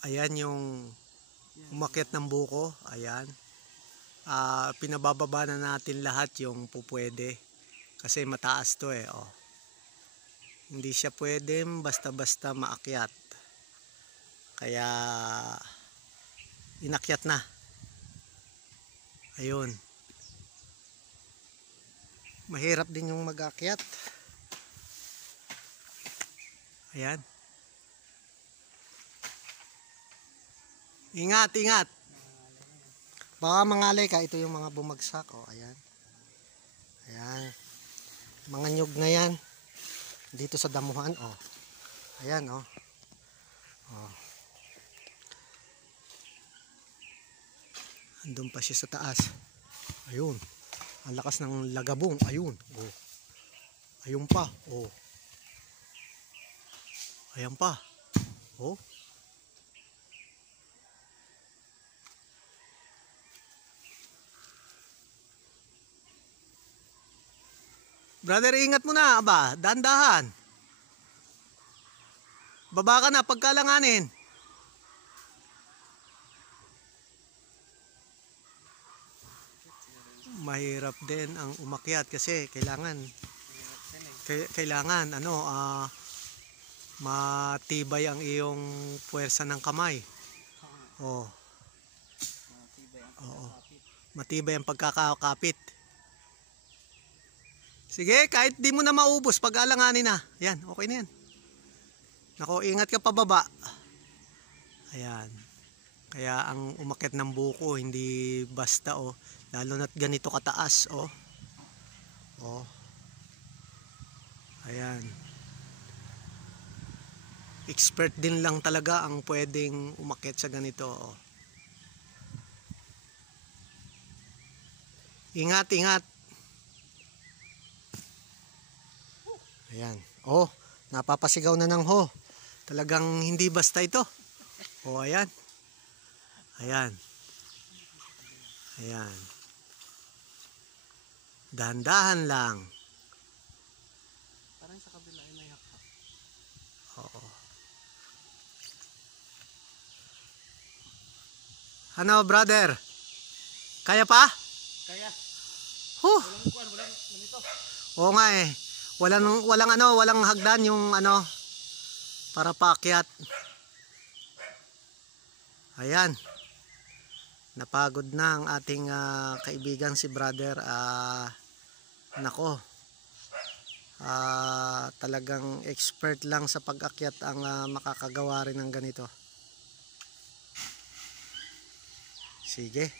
Ayan yung umakyat ng buko. Ayan. Pinabababa na natin lahat yung pupwede. Kasi mataas to eh. Oh. Hindi siya pwedeng basta-basta maakyat. Kaya inakyat na. Ayun. Mahirap din yung mag-akyat. Ayan. Ingat, ingat. Baka mangalay ka. Ito yung mga bumagsak. Oh, ayan. Ayan. Mga nyug na yan. Dito sa damuhan. Oh. Ayan, oh. Oh. Andun pa siya sa taas. Ayun. Ang lakas ng lagabong. Ayun. Oh. Ayun pa. Oh. Ayan pa. Oh. Brother, ingat mo na, aba, dahan-dahan. Baba ka na pagkalanganin. Mahirap din ang umakyat kasi kailangan matibay ang iyong puwersa ng kamay. Oh. Oo. Matibay ang pagkakakapit. Sige, kahit di mo na maubos, pag-alanganin na. Yan, okay na yan. Nako, ingat ka pababa. Ayan. Kaya ang umakyat ng buko, hindi basta oh. Lalo na't ganito kataas oh. Oh. Ayan. Expert din lang talaga ang pwedeng umakyat sa ganito oh. Ingat, ingat. Ayan. Oh, napapasigaw na ng ho. Talagang hindi basta ito. Oh, ayan. Ayan. Ayan. Dahan-dahan lang. Parang sa kabila ay may hakha. Oo. Ano, brother? Kaya pa? Kaya. Huh. Walang ganito. Oo nga eh. Walang hagdan yung ano para paakyat. Ayan. Napagod na ang ating kaibigan si brother. Nako. Talagang expert lang sa pag-akyat ang makakagawa rin ng ganito. Sige.